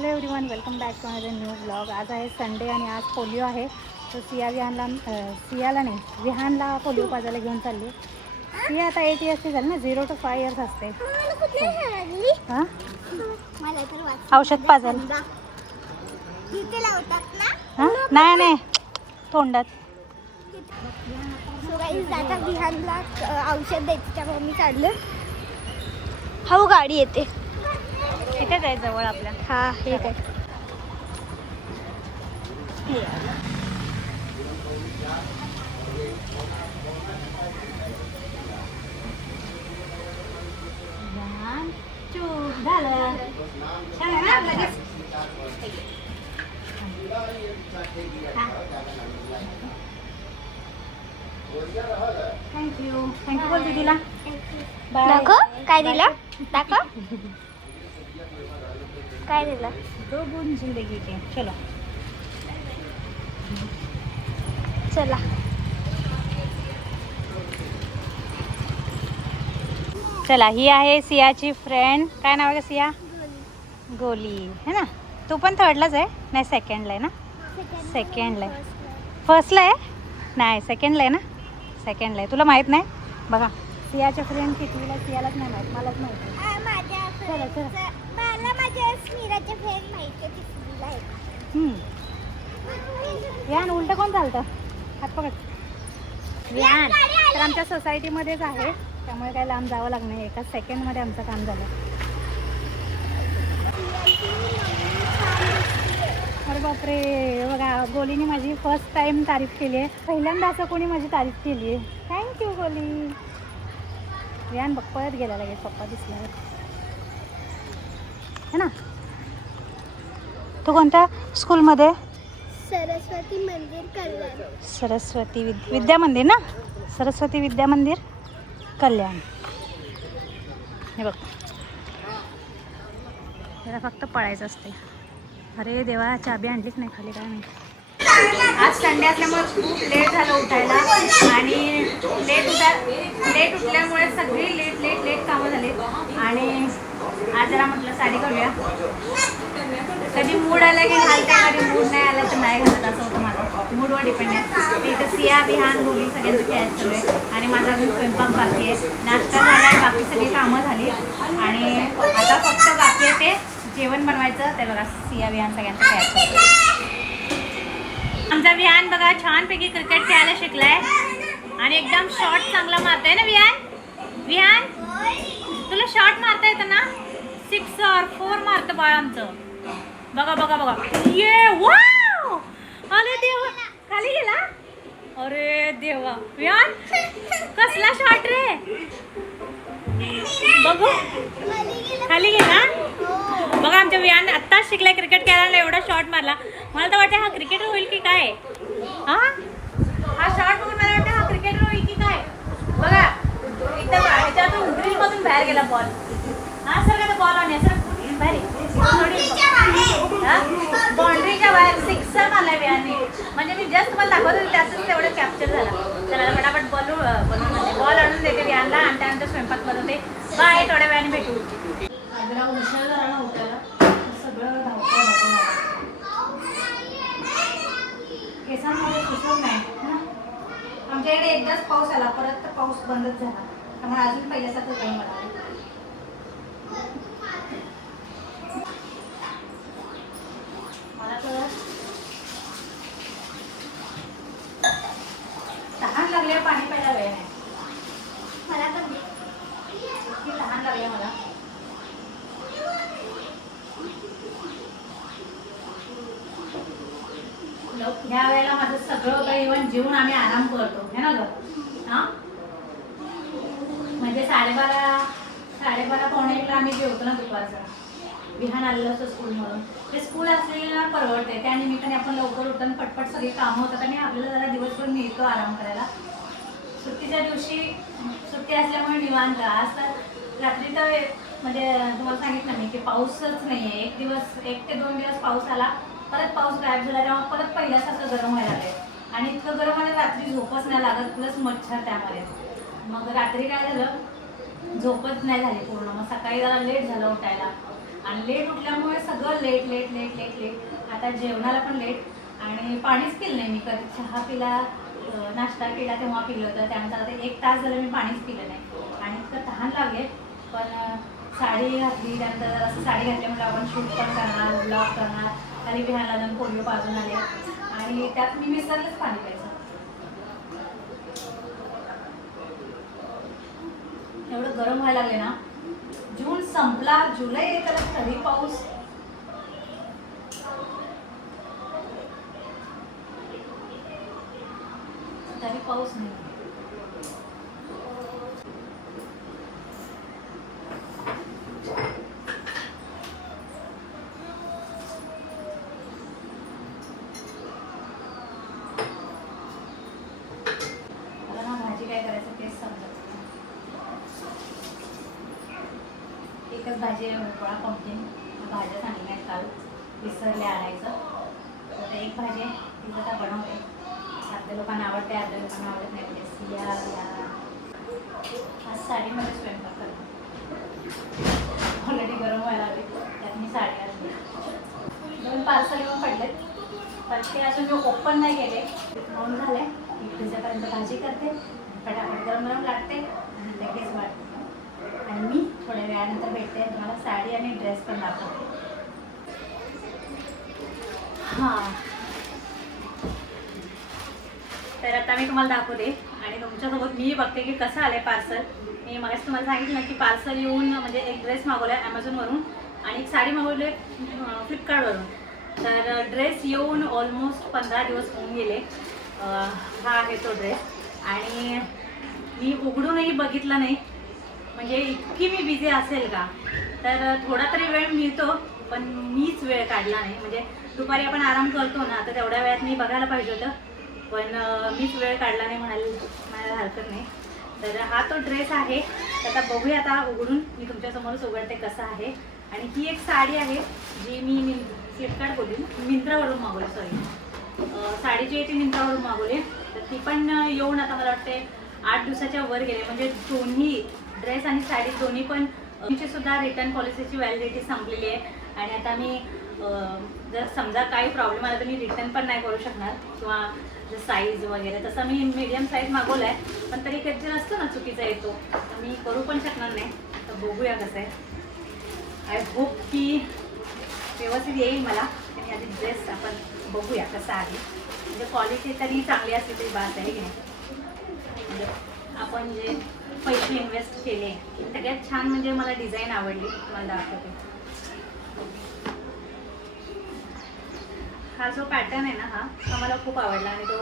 Hello everyone, welcome back to another new blog. आज आहे Sunday आणि आज पोलिओ आहे. तर विहानला पोलिओ पाजायला घेऊन चालली. सिया आता 8 इयर्सची झाली ना, 0 to 5 इयर्स असते. हां, औषध पाजायला. हां, नाही तोंडात. विहानला औषध द्यायचं त्यामुळे मी काढलं. हो, गाडी येते इथेच आहे जवळ आपल्या. हा, हे काय झालं. थँक्यू बोल दीदीला. दाखव काय दिलं. दाखव काय दिलं. दो गुण जिंदगी के. चलो चला. चला, ही आहे सियाची फ्रेंड. काय नाव आहे का सिया? गोली है ना. तू पण थर्डलाच आहे? नाही, सेकंडला आहे ना. सेकंडला आहे. फर्स्टला आहे? नाही, सेकंडला आहे ना. सेकंडला आहे. तुला माहीत नाही? बघा, सियाच्या फ्रेंड कितवीला, सियालाच नाही माहीत, मलाच माहिती. विहान उलट कोण चालतं? हात पकड. विहान तर आमच्या सोसायटीमध्येच आहे, त्यामुळे काही लांब जावं लागणार नाही. एका सेकंडमध्ये आमचं काम झालं. अरे बापरे, बघा गोलीने माझी फर्स्ट टाइम तारीफ केली आहे. पहिल्यांदा असं कोणी माझी तारीफ केली आहे. थँक्यू गोली. विहान बघ पळत गेला लगेच पप्पा दिसल्यावर, है ना. तू कोणत्या स्कूलमध्ये? सरस्वती मंदिर कल्याण. सरस्वती विद्या मंदिर ना. सरस्वती विद्या मंदिर कल्याण. हे बघ, त्याला फक्त पळायचं असते. अरे देवा, चाबी आणलीच नाही खाली, काय नाही. आज संडे असल्यामुळे खूप लेट झालं उठायला आणि लेट उठल्यामुळे सगळी लेट कामं झाली. आणि आज जरा म्हटलं साडी घालूया. कधी मूड आला की घालते, कधी मूड नाही आला तर नाही घालत. असं होतं माझं, मूडवर डिपेंड आहे. इथं सिया, विहान, गोली सगळ्यांचं खेळायचं सुरू आहे आणि माझा अजून स्वयंपाक बाकी आहे. नाश्ता झाला आहे, बाकी सगळी कामं झाली आणि आता फक्त बाकी आहे ते जेवण बनवायचं. ते बघा, सिया, विहान सगळ्यांचं खेळायचं. आमचा विहान बघा छानपैकी क्रिकेट खेळायला शिकलाय आणि एकदम शॉट चांगला मारताय ना विहान. तुला शॉट मारता येतं ना? 6 और 4 मारतं बाळ आमचं. बघा ये. वाव, अरे देवा, खाली गेला. अरे देवा, विहान कसला शॉट रे. बघू, खाली गेला. बघा, आमच्या विहान आत्ताच शिकलाय क्रिकेट खेळायला, एवढा शॉट मारला. मला तर वाटतं हा क्रिकेटर होईल की काय. हा शॉट बघून मला वाटतं हा क्रिकेटर होईल की काय. बघा, इथं ह्याच्यातून ग्रीनमधून बाहेर गेला बॉल. हा सर, का बॉल ऑन आहे सर, बाहेर बाउंड्रीच्या बाहेर 6 मारलाय विहानने. म्हणजे मी जस्ट मला दाखवत होते त्यातच तेवढं कॅप्चर झालं. चला फटाफट बॉल आणून देते विहानला आणि त्यानंतर स्वयंपाक बनवते. बाय, थोड्या वेळाने भेटू. जरा उशीर झाला ना उठायला, सगळं धावतं. केसांमध्ये सुचत नाही ना. आमच्याकडे एकदाच पाऊस आला, परत तर पाऊस बंदच झाला, त्यामुळे अजून पहिल्यासारखं काही मला तर तहान लागले. पाणी प्यायला वेळ नाही. मला पण इतकी तहान लागली मला. ह्या वेळेला माझं सगळं काही इव्हन जेवून आम्ही आराम करतो है ना ग. हां, म्हणजे 12:30 पावणे 1ला आम्ही जेवतो ना दुपारचा. विहान आलेलं असतं स्कूलमधून. ते स्कूल असलेला परवडते, त्या निमित्ताने आपण लवकर उठून पटपट सगळी कामं होतात आणि आपल्याला जरा दिवसभर मिळतो आराम करायला. सुट्टीच्या दिवशी सुट्टी असल्यामुळे निवांत. आज तर रात्री तर म्हणजे तुम्हाला सांगितलं मी की पाऊसच नाही आहे. 1 ते 2 दिवस पाऊस आला, परत पाऊस गायब झाला, तेव्हा परत पहिल्यासारखं गरम व्हायला लागलं आणि इतकं गरम व्हायला रात्री झोपच नाही लागत, प्लस मच्छर त्यामध्ये. मग रात्री काय झालं, झोपच नाही झाली पूर्ण. मग सकाळी जरा लेट झालं उठायला आणि लेट उठल्यामुळे सगळं late late late late late. आता जेवणाला पण लेट आणि पाणीच पिलं नाही मी. कधी चहा पिला, नाश्ता केला तेव्हा पिलं होतं. त्यानंतर आता 1 तास झालं मी पाणीच पिलं नाही आणि इतकं तहान लागले. पण साडी घातली, त्यानंतर असं साडी घातल्यामुळे आपण शूट पण करणार, ब्लॉग करणार. खाली बिहारला जाऊन पोलिओ पाजून आले आणि त्यात मी विसरलेच पाणी प्यायचं. एवढं गरम व्हायला लागले ना. जून संपला, जुलै येत आला तरी पाऊस. तरी पाऊस नाही. मला ना भाजी काय करायचं तेच समजत. एकच भाजी आहे, मोकळा पंपकिन. भाज्या सांगल्या आहेत काल, विसरले आणायचं. तर एक भाजी आहे ती आता बनवते. अर्ध्या लोकांना आवडते, अर्ध्या लोकांना आवडत नाही. सिया आज साडीमध्ये स्वयंपाक करते. ऑलरेडी गरम व्हायला लागली, त्यात मी साडी घातली. 2 पार्सल येऊन पडलेत, पण ते अजून मी ओपन नाही केले. नोंद झाले. मी तुझ्यापर्यंत भाजी करते, फटाफट गरम गरम लागते आणि लगेच वाटते. आणि मी थोड्या वेळानंतर भेटते, तुम्हाला साडी आणि ड्रेस पण दाखवते. हां, तर आता मी तुम्हाला दाखवते आणि तुमच्यासोबत मी बघते की कसं आलं आहे पार्सल. मी मगाशी तुम्हाला सांगितलं की पार्सल येऊन म्हणजे एक ड्रेस मागवला आहे ॲमेझॉनवरून आणि एक साडी मागवली आहे फ्लिपकार्टवरून. तर ड्रेस येऊन ऑलमोस्ट 15 दिवस होऊन गेले. हा आहे तो ड्रेस आणि मी उघडूनही बघितला नाही. म्हणजे इतकी मी बिझी असेल का, तर थोडा तरी वेळ मिळतो पण मीच वेळ काढला नाही. म्हणजे दुपारी आपण आराम करतो ना, तर तेवढ्या वेळात मी बघायला पाहिजे होतं, पण मीच वेळ काढला नाही म्हणायला हरकत नाही. तर हा तो ड्रेस आहे. तर आता बघूया, आता उघडून मी तुमच्यासमोरच उघडते कसं आहे. आणि ही एक साडी आहे जी मी फ्लिपकार्ट बोलून मिंत्रावरून मागवली. सॉरी, साडी जी आहे ती मिंत्रावरून मागवली. तर ती पण येऊन आता मला वाटते 8 दिवसाच्या वर गेले. म्हणजे दोन्ही ड्रेस आणि साडी दोन्ही पण सुद्धा रिटर्न पॉलिसीची व्हॅलिडिटी संपलेली आहे. आणि आता मी जर समजा काही प्रॉब्लेम आला तर मी रिटर्न पण नाही करू शकणार, किंवा जर साईज वगैरे तसं मी मीडियम साईज मागवला आहे, पण तरी कधी जर असतो ना चुकीचा येतो तर मी करू पण शकणार नाही. तर बघूया कसं आहे. आय होप की व्यवस्थित येईल मला. आणि आधी ड्रेस आपण बघूया कसा आहे. म्हणजे क्वालिटी तरी चांगली असली तरी बात आहे की नाही. म्हणजे आपण जे पैसे इन्व्हेस्ट केले सगळ्यात छान म्हणजे मला डिझाईन आवडली, मला दाखवते. हा जो पॅटर्न आहे ना, हा मला खूप आवडला आणि तो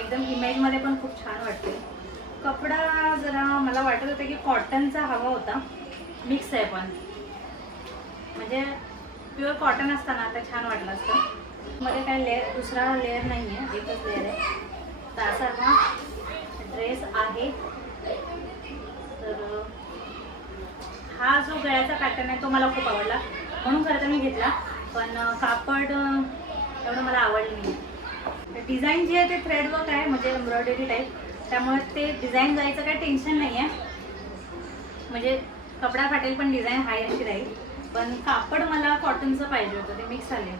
एकदम इमेजमध्ये पण खूप छान वाटते. कपडा जरा मला वाटत होतं की कॉटनचा हवा होता, मिक्स आहे पण म्हणजे प्युअर कॉटन असताना आता छान वाटलं असतं. मध्ये काय दुसरा लेअर नाही आहे, एकच लेअर आहे. तर असा हा ड्रेस आहे. तर हा जो गळ्याचा पॅटर्न आहे तो मला खूप आवडला, म्हणून खरं तर मी घेतला. पण कापड एवढं मला आवडलं नाही. डिझाईन जे आहे ते थ्रेडवर्क आहे, म्हणजे एम्ब्रॉयडरी टाईप, त्यामुळे ते डिझाईन जायचं काही टेन्शन नाही आहे. म्हणजे कपडा फाटेल पण डिझाईन हाय अशी राहील. पण कापड मला कॉटनचं पाहिजे होतं, ते मिक्स आले.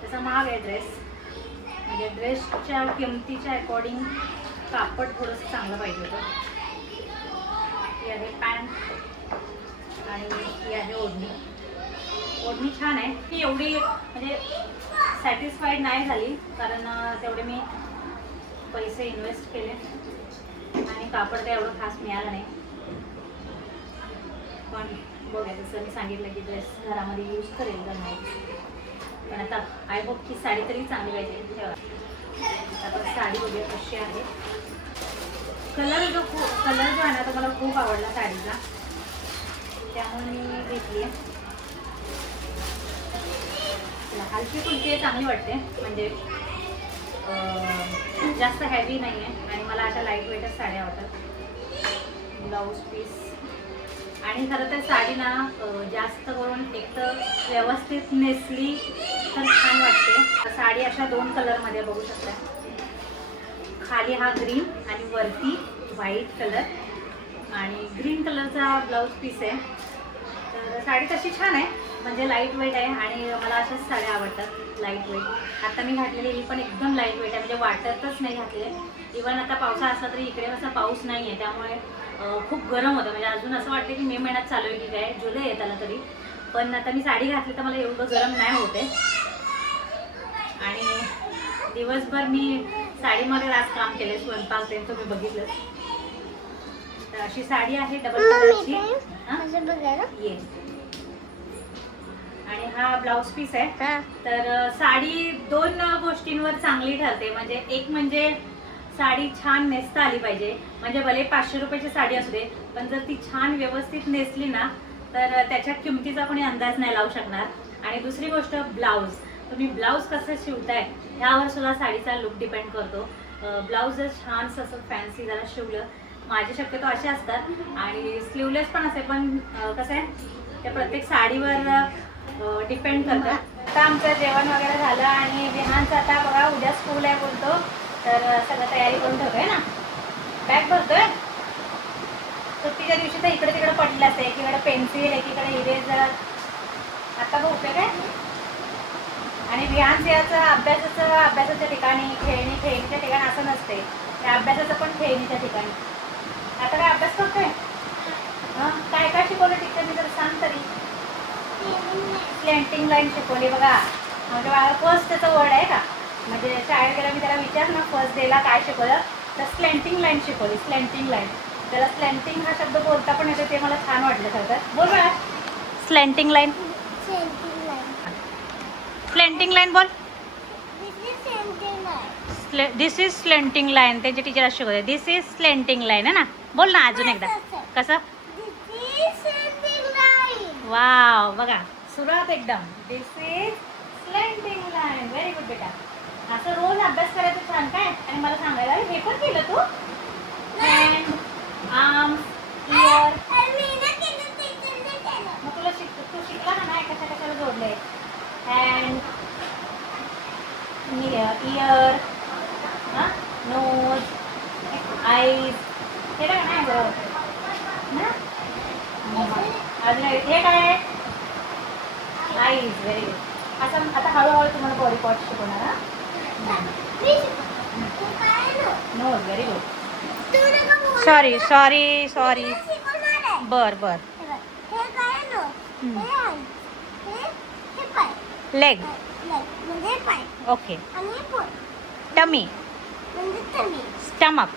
त्याचा महाग आहे ड्रेस, म्हणजे ड्रेसच्या किमतीच्या अकॉर्डिंग कापड थोडंसं चांगलं पाहिजे होतं. ही आहे पॅन्ट आणि ही आहे ओढणी. ओढणी छान आहे. ही एवढी म्हणजे सॅटिस्फाईड नाही झाली, कारण तेवढे मी पैसे इन्व्हेस्ट केले आणि कापड काही एवढं खास मिळालं नाही. पण बघा, जसं मी सांगितलं की ड्रेस घरामध्ये यूज करेल तर नाही. पण आता आय होप की साडी तरी चांगली पाहिजे. ठेवा आता साडी वगैरे कशी आहे. कलर जो आहे ना तो मला खूप आवडला साडीचा, त्यामुळे मी घेतली आहे. हलकी फुलकी चांगली वाटते, म्हणजे जास्त हॅवी नाही आहे. आणि मला अशा लाईट वेटच साड्या आवडतात. ब्लाऊज पीस आणि खरं तर साडी ना जास्त करून एक तर व्यवस्थित नेसली तर छान वाटते. साडी अशा 2 कलरमध्ये बघू शकता. खाली हा ग्रीन आणि वरती व्हाईट कलर आणि ग्रीन कलरचा ब्लाऊज पीस आहे. तर तर साडी तशी छान आहे, म्हणजे लाईट वेट आहे आणि मला अशाच साड्या आवडतात लाईट वेट. आता मी घातलेली ही पण एकदम लाईट वेट आहे, म्हणजे वाटतच नाही घातलेले. इवन आता पावसा असला तरी इकडे असा पाऊस नाही आहे, त्यामुळे खूप गरम होतं. म्हणजे अजून असं वाटतं की मे महिन्यात चालू आहे की काय, जुलै येत आला तरी. पण आता मी साडी घातली तर मला एवढं गरम नाही होते. आणि दिवसभर मी साडीमध्ये आज काम केले, स्वयंपाक ते तुम्ही बघितलं. तर अशी साडी आहे डबल कलरची. येस. आणि हा ब्लाउज पीस आहे. तर साडी दोन गोष्टींवर चांगली ठरते. म्हणजे एक म्हणजे साडी छान नेसता आली पाहिजे. म्हणजे भले 500 रुपयाची साडी असू दे, पण जर ती छान व्यवस्थित नेसली ना तर त्याच्या किमतीचा कोणी अंदाज नाही लावू शकणार. आणि दुसरी गोष्ट ब्लाऊज, तुम्ही ब्लाऊज कसं शिवताय ह्यावर सुद्धा साडीचा लुक डिपेंड करतो. ब्लाऊज जर छान असं फॅन्सी जरा शिवलं, माझे शक्यतो असे असतात आणि स्लीवलेस पण असे, पण कसं आहे ते प्रत्येक साडीवर डिपेंड करतं. आता आमचं जेवण वगैरे झालं आणि विहानचं आता बघा उद्या स्कूल आहे बोलतो, तर सगळं तयारी करून ठेवतोय ना, बॅग भरतोय. सुट्टीच्या दिवशी तर इकडे तिकडे पडलं असते, एकीकडे पेन्सिल एकीकडे इरेजर. आता बहुतेक आहे. आणि विहानचं याचं अभ्यासाच्या ठिकाणी, खेळणीच्या ठिकाणी असं नसते, त्या अभ्यासाचं पण खेळणीच्या ठिकाणी. आता काय अभ्यास करतोय? काय काय शिकवलं टीचरनी जर सांग तरी. स्लॅन्टिंग लाईन शिकवली बघा. म्हणजे मला फर्स्ट त्याचं वर्ड आहे का, म्हणजे शाळेत गेला मी त्याला विचारलं फर्स्ट डेला काय शिकवलं, तर स्लॅन्टिंग लाईन शिकवली. स्लॅन्टिंग लाईन. त्याला स्लॅन्टिंग हा शब्द बोलता पण येते, ते मला छान वाटलं खरं. बोल बघा स्लॅन्टिंग लाईन. स्लॅन्टिंग लाईन बोल. दिस इज स्लॅन्टिंग लाईन. त्यांचे टीचर असं शिकवते, दिस इज स्लॅन्टिंग लाईन आहे ना. बोल ना अजून एकदा. कसं? वाव बघा सुरुवात एकदम. दिस इज स्लॅन्टिंग लाईन. व्हेरी गुड बेटा. असं रोज अभ्यास करायचं छान काय. आणि मला सांगायला हे पण केलं तू. Hand, arms, year. मग तुला तू शिकला ना नाही कशा कशाला जोडले. Hand, ear, nose, eyes. हे का नाही बरोबर ना. अजून हे काय आहे? आईज. Very good. असं आता हळूहळू तुम्हाला बॉडी पार्ट शिकवणार. Nose. Very good. Sorry sorry sorry. बर बर. लेग. ओके. टमी. स्टमक.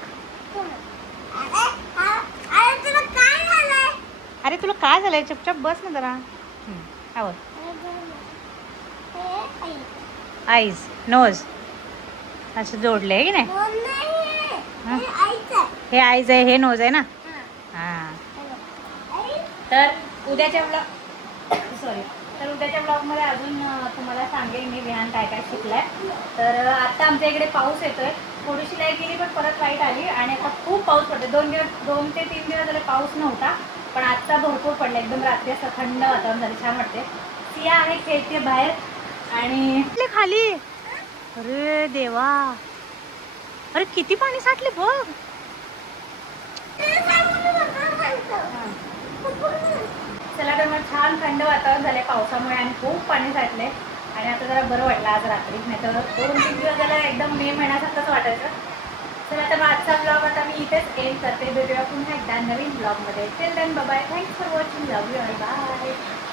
अरे तुला काय झालंय, चुपचाप बस ना जरा. आवड. आईज, नोज असं जोडलंय की नाही. हे आईज आहे, हे नोज आहे ना. हां. तर उद्याच्या ब्लॉगमध्ये अजून तुम्हाला सांगेल मी विहान काय काय शिकलाय. तर आता आमच्या इकडे पाऊस येतोय. थोडीशी लाईट गेली पण परत लाईट आली आणि आता खूप पाऊस पडतो. 2 ते 3 दिवस झाले पाऊस नव्हता, पण आजचा भरपूर पडला. एकदम रात्री असं थंड वातावरण झालं, छान वाटते. सिया आहे खेळते बाहेर आणि खाली. अरे देवा, अरे किती पाणी साठले बघ. चला तर मग छान थंड वातावरण झालंय पावसामुळे आणि खूप पाणी साठले आणि आता जरा बरं वाटलं आज रात्री. नाही तर 2-3 दिवस झाला एकदम मे महिन्यासारखंच वाटायचं. चला तर मग आजचा ब्लॉग आता मी इथेच एंड करते. भेटूया पुन्हा एकदा नवीन ब्लॉगमध्ये. Till then bye bye. Thanks for watching. Love you आणि बाय.